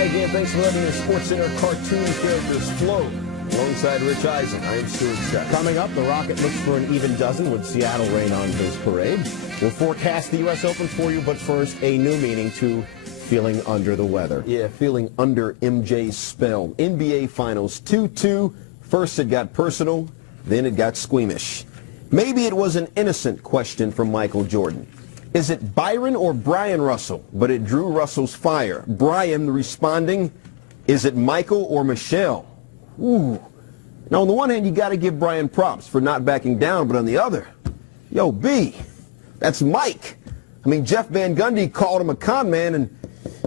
Hi again. Thanks for letting your Sportscenter cartoon characters flow. Alongside Rich Eisen, I am Stuart Scott. Coming up, the Rocket looks for an even dozen with Seattle rain on his parade. We'll forecast the U.S. Open for you, but first, a new meaning to feeling under the weather. Yeah, feeling under MJ's spell. NBA Finals 2-2. First it got personal, then it got squeamish. Maybe it was an innocent question from Michael Jordan. Is it Byron or Brian Russell? But it drew Russell's fire. Brian responding, is it Michael or Michelle? Ooh. Now, on the one hand, you got to give Brian props for not backing down, but on the other, yo, B, that's Mike. I mean, Jeff Van Gundy called him a con man, and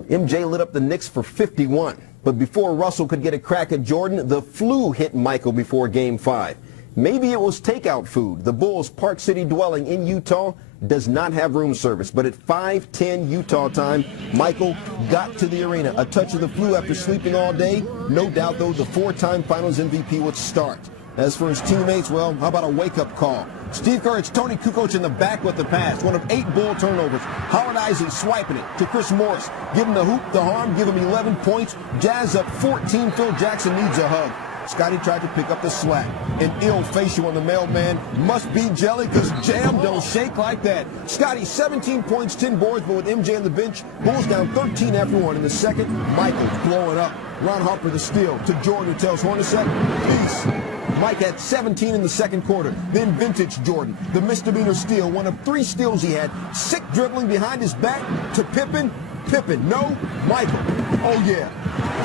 MJ lit up the Knicks for 51. But before Russell could get a crack at Jordan, the flu hit Michael before Game 5. Maybe it was takeout food. The Bulls' Park City dwelling in Utah does not have room service. But at 5:10 Utah time, Michael got to the arena. A touch of the flu after sleeping all day. No doubt, though, the four-time Finals MVP would start. As for his teammates, well, how about a wake-up call? Steve Kerr, it's Tony Kukoc in the back with the pass. One of 8 Bull turnovers. Howard Isaac swiping it to Chris Morris. Give him the hoop, the harm, give him 11 points. Jazz up 14. Phil Jackson needs a hug. Scotty tried to pick up the slack. An ill facial on the mailman. Must be jelly, because jam don't shake like that. Scotty, 17 points, 10 boards, but with MJ on the bench, Bulls down 13 after 1. In the second, Michael blowing up. Ron Harper the steal to Jordan, who tells Hornacek, peace. Mike had 17 in the second quarter. Then vintage Jordan, the misdemeanor steal, one of 3 steals he had. Sick dribbling behind his back to Pippen. Pippen, no, Michael. Oh, yeah.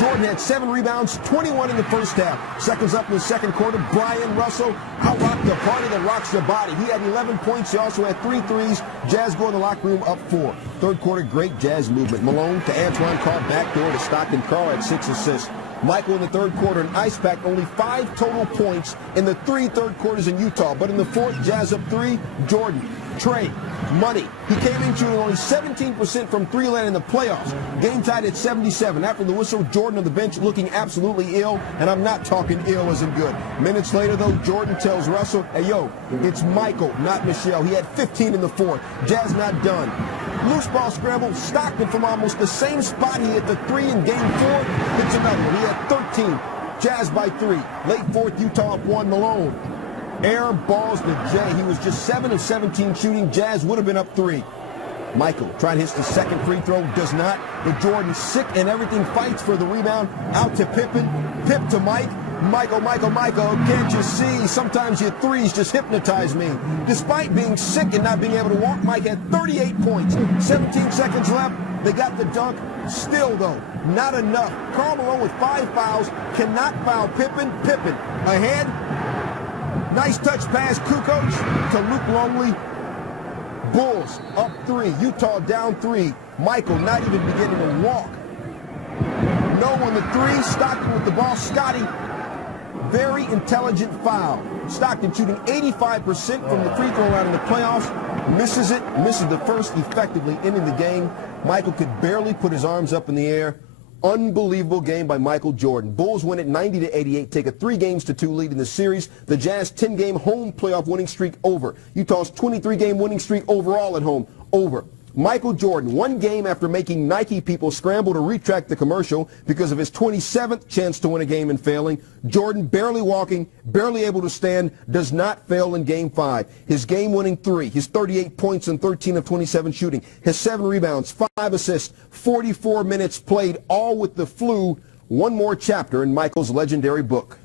Jordan had 7 rebounds, 21 in the first half. Seconds up in the second quarter, Brian Russell out-rocked the party that rocks your body. He had 11 points. He also had 3 threes. Jazz go in the locker room up 4. Third quarter, great Jazz movement. Malone to Antoine Carr, backdoor to Stockton. Carr had 6 assists. Michael in the third quarter, an ice pack, only 5 total points in the 3 third quarters in Utah. But in the fourth, Jazz up 3, Jordan, Trey, money. He came in shooting only 17% from 3-land in the playoffs. Game tied at 77. After the whistle, Jordan on the bench looking absolutely ill, and I'm not talking ill as in good. Minutes later, though, Jordan tells Russell, hey, yo, it's Michael, not Michelle. He had 15 in the fourth. Jazz not done. Loose ball scramble, Stockton from almost the same spot he hit the 3 in Game 4. Hits another one. He had 13. Jazz by 3. Late fourth, Utah up 1. Malone air balls to Jay. He was just 7 of 17 shooting. Jazz would have been up 3. Michael trying to hit the second free throw, does not. But Jordan, sick and everything, fights for the rebound. Out to Pippen. Pip to Mike. Michael, can't you see? Sometimes your threes just hypnotize me. Despite being sick and not being able to walk, Mike had 38 points. 17 seconds left. They got the dunk. Still, though, not enough. Karl Malone with 5 fouls. Cannot foul Pippen. Pippen ahead. Nice touch pass, Kukoc to Luke Longley. Bulls up 3. Utah down 3. Michael not even beginning to walk. No on the 3. Stockton with the ball. Scotty, very intelligent foul. Stockton shooting 85% from the free throw line in the playoffs. Misses it. Misses the first, effectively ending the game. Michael could barely put his arms up in the air. Unbelievable game by Michael Jordan. Bulls win it 90-88, take a 3-2 lead in the series. The Jazz 10-game home playoff winning streak over. Utah's 23-game winning streak overall at home over. Michael Jordan, 1 game after making Nike people scramble to retract the commercial because of his 27th chance to win a game and failing. Jordan barely walking, barely able to stand, does not fail in Game 5. His game-winning 3, his 38 points and 13 of 27 shooting, his 7 rebounds, 5 assists, 44 minutes played, all with the flu. One more chapter in Michael's legendary book.